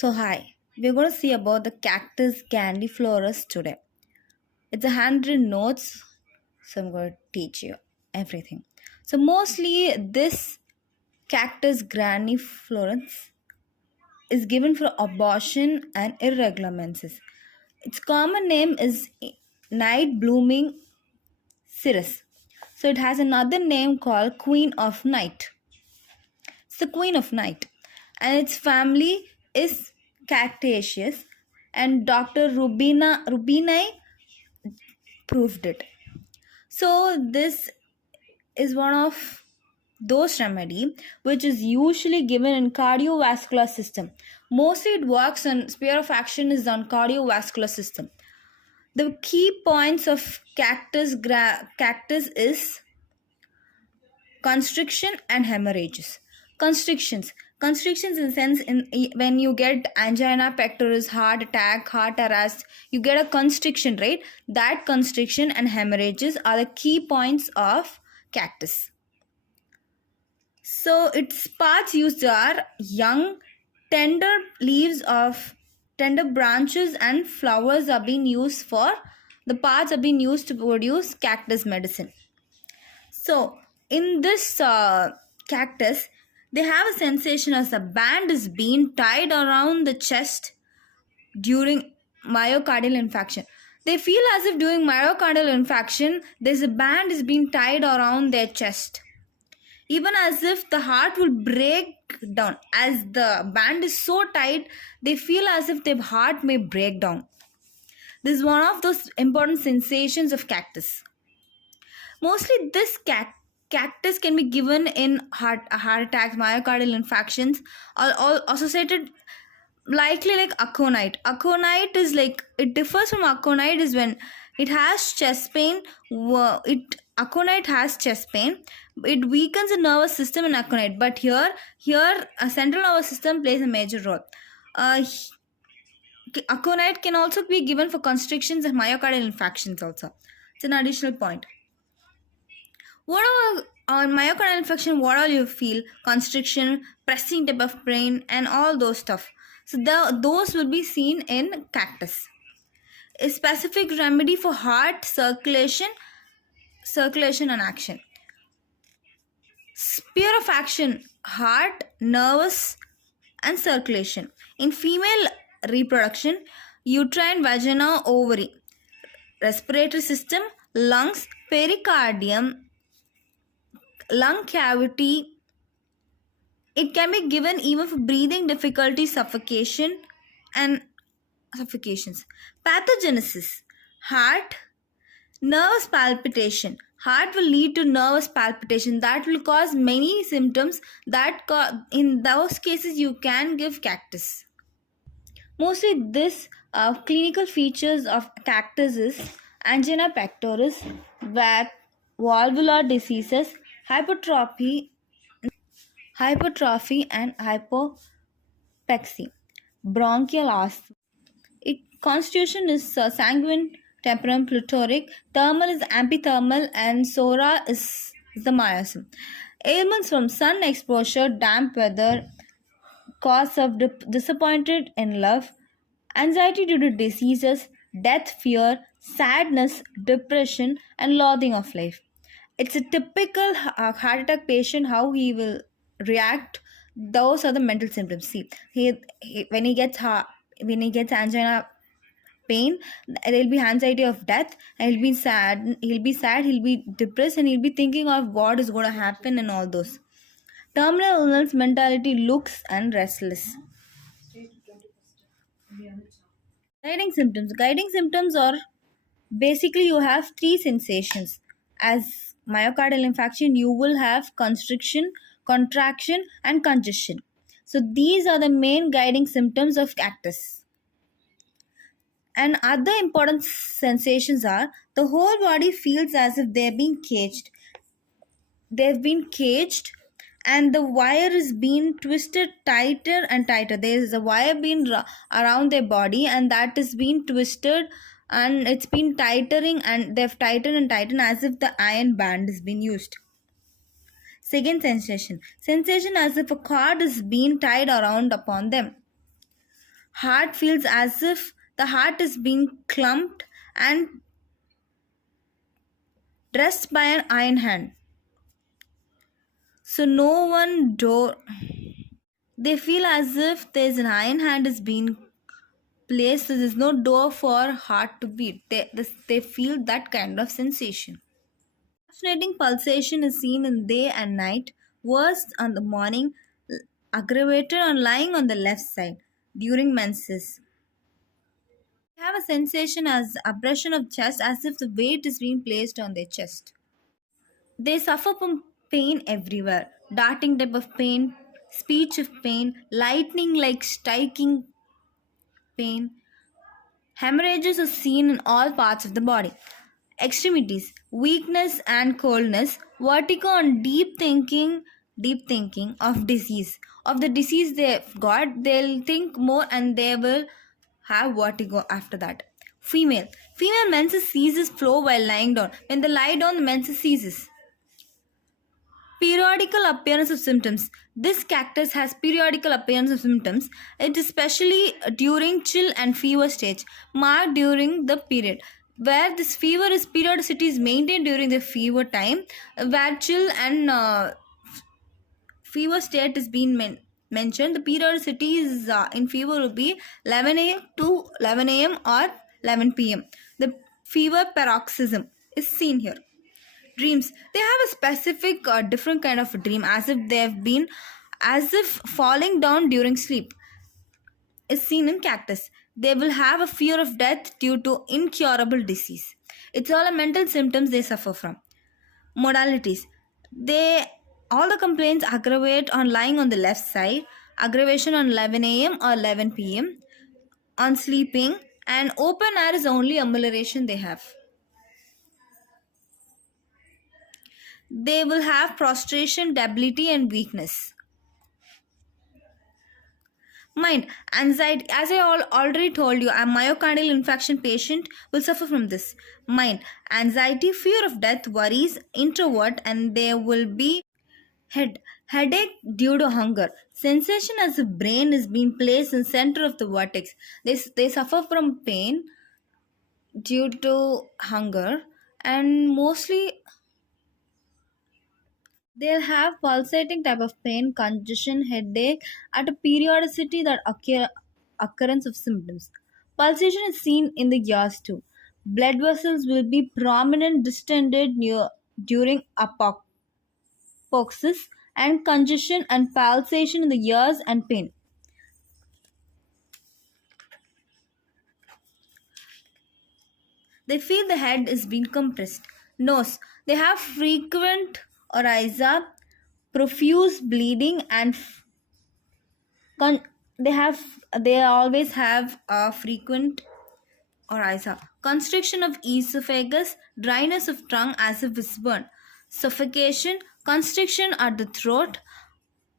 So hi, we're going to see about the cactus Grandiflorus today. It's a handwritten notes, so I'm going to teach you everything. So mostly this cactus Grandiflorus is given for abortion and irregular menses. Its common name is night blooming cirrus. So it has another name called Queen of Night. It's the Queen of Night, and its family is Cactaceous, and Dr. Rubini proved it. So this is one of those remedy which is usually given in cardiovascular system. Mostly it works on sphere of action is on cardiovascular system. The key points of cactus is constriction and hemorrhages. Constrictions in the sense when you get angina pectoris, heart attack, heart arrest, you get a constriction, right? That constriction and hemorrhages are the key points of cactus. So its parts used are young tender leaves of tender branches and flowers are being used for the parts are being used to produce cactus medicine. So in this cactus, they have a sensation as the band is being tied around the chest during myocardial infarction. They feel as if during myocardial infarction, there's a band is being tied around their chest. Even as if the heart will break down. As the band is so tight, they feel as if their heart may break down. This is one of those important sensations of cactus. Mostly this cactus can be given in heart attacks, myocardial infarctions, all associated likely like aconite. Aconite is like, it differs from aconite is when it has chest pain. Aconite has chest pain. It weakens the nervous system in aconite, but here a central nervous system plays a major role. Aconite can also be given for constrictions and myocardial infarctions also. It's an additional point. What on myocardial infarction, what all you feel? Constriction, pressing type of pain, and all those stuff. So those will be seen in cactus. A specific remedy for heart circulation and action. Sphere of action: heart, nervous, and circulation. In female reproduction, uterine, vagina, ovary, respiratory system, lungs, pericardium, lung cavity. It can be given even for breathing difficulty, suffocation, and suffocations. Pathogenesis: heart, nervous palpitation. Heart will lead to nervous palpitation that will cause many symptoms. In those cases you can give cactus. Mostly this clinical features of cactus is angina pectoris, valvular diseases, hypertrophy and hypopexy, bronchial asthma. Its constitution is sanguine, temperament plutonic, thermal is ampithermal, and sora is the miasm. Ailments from sun exposure, damp weather, cause of disappointed in love, anxiety due to diseases, death fear, sadness, depression, and loathing of life. It's a typical heart attack patient, how he will react. Those are the mental symptoms. See, when he gets angina pain, there will be anxiety of death, and he'll be sad, he'll be depressed, and he'll be thinking of what is going to happen and all those. Terminal illness mentality, looks and restless. Guiding symptoms are basically you have three sensations. As myocardial infarction, you will have constriction, contraction, and congestion. So these are the main guiding symptoms of cactus. And other important sensations are the whole body feels as if they're being caged. They've been caged, and the wire is being twisted tighter and tighter. There is a wire being around their body, and that is being twisted, and it's been tightening, and they've tightened and tightened as if the iron band is being used. Second sensation as if a cord is being tied around upon them. Heart feels as if the heart is being clumped and dressed by an iron hand. So no one door. They feel as if there's an iron hand is being placed. So there's no door for heart to beat. They feel that kind of sensation. Alternating pulsation is seen in day and night. Worst on the morning, aggravated on lying on the left side during menses. They have a sensation as abrasion of chest as if the weight is being placed on their chest. They suffer from pain everywhere. Darting type of pain, speech of pain, lightning like striking pain. Hemorrhages are seen in all parts of the body. Extremities, weakness and coldness, vertigo and deep thinking of disease. Of the disease they've got, they'll think more and they will have vertigo after that. Female menses ceases flow while lying down. When they lie down, the menses ceases. Periodical appearance of symptoms. This cactus has periodical appearance of symptoms. It is especially during chill and fever stage, marked during the period. Where this periodicity is maintained during the fever time, where chill and fever state is being mentioned. The periodicity is in fever will be 11 a.m. to 11 a.m. or 11 p.m. The fever paroxysm is seen here. Dreams, they have a specific different kind of dream as if falling down during sleep is seen in cactus. They will have a fear of death due to incurable disease. It's all a mental symptoms they suffer from. Modalities, they all the complaints aggravate on lying on the left side, aggravation on 11 a.m. or 11 p.m. on sleeping, and open air is the only amelioration they have. They will have prostration, debility, and weakness. Mind, anxiety. As I already told you, a myocardial infarction patient will suffer from this. Mind, anxiety, fear of death, worries, introvert, and there will be headache due to hunger. Sensation as the brain is being placed in center of the vertex. They suffer from pain due to hunger, and mostly they'll have pulsating type of pain, congestion, headache at a periodicity that occurrence of symptoms. Pulsation is seen in the ears too. Blood vessels will be prominent distended during apoxis and congestion and pulsation in the ears and pain. They feel the head is being compressed. Nose, they have frequent oryza, profuse bleeding, and they always have a frequent oryza. Constriction of esophagus, dryness of tongue as if whispered, suffocation, constriction at the throat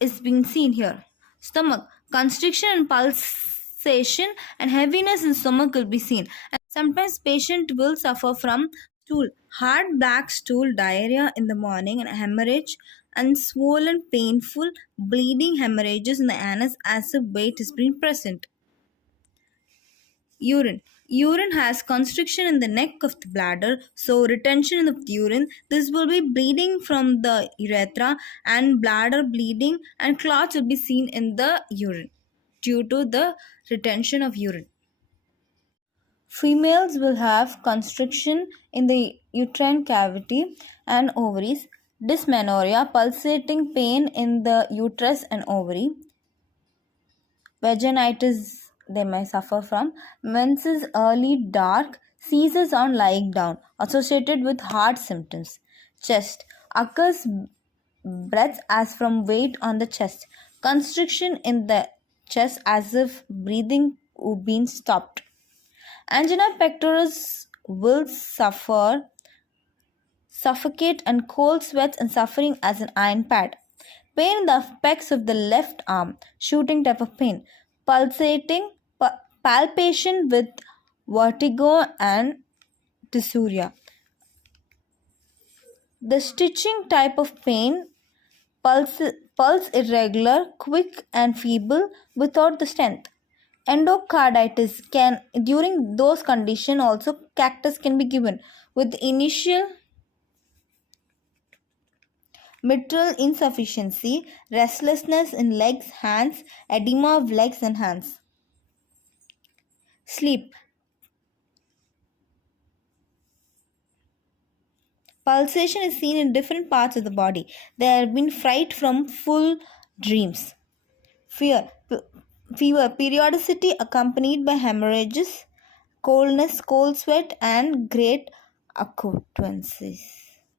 is being seen here. Stomach, constriction and pulsation and heaviness in stomach will be seen. And sometimes patient will suffer from stool, hard black stool, diarrhea in the morning, and hemorrhage and swollen, painful, bleeding hemorrhages in the anus as if weight is being present. Urine. Urine has constriction in the neck of the bladder, so retention of the urine. This will be bleeding from the urethra and bladder bleeding, and clots will be seen in the urine due to the retention of urine. Females will have constriction in the uterine cavity and ovaries, dysmenorrhea, pulsating pain in the uterus and ovary, vaginitis they may suffer from, menses early dark, seizures on lying down, associated with heart symptoms. Chest, occurs breath as from weight on the chest, constriction in the chest as if breathing would be stopped. Angina pectoris will suffocate and cold sweats and suffering as an iron pad. Pain in the apex of the left arm, shooting type of pain, pulsating, palpation with vertigo and dysuria. The stitching type of pain, pulse irregular, quick and feeble without the strength. Endocarditis can, during those conditions also, cactus can be given with initial mitral insufficiency, restlessness in legs, hands, edema of legs and hands. Sleep. Pulsation is seen in different parts of the body. There have been fright from full dreams. Fear. Fever. Periodicity accompanied by hemorrhages, coldness, cold sweat, and great acquaintances.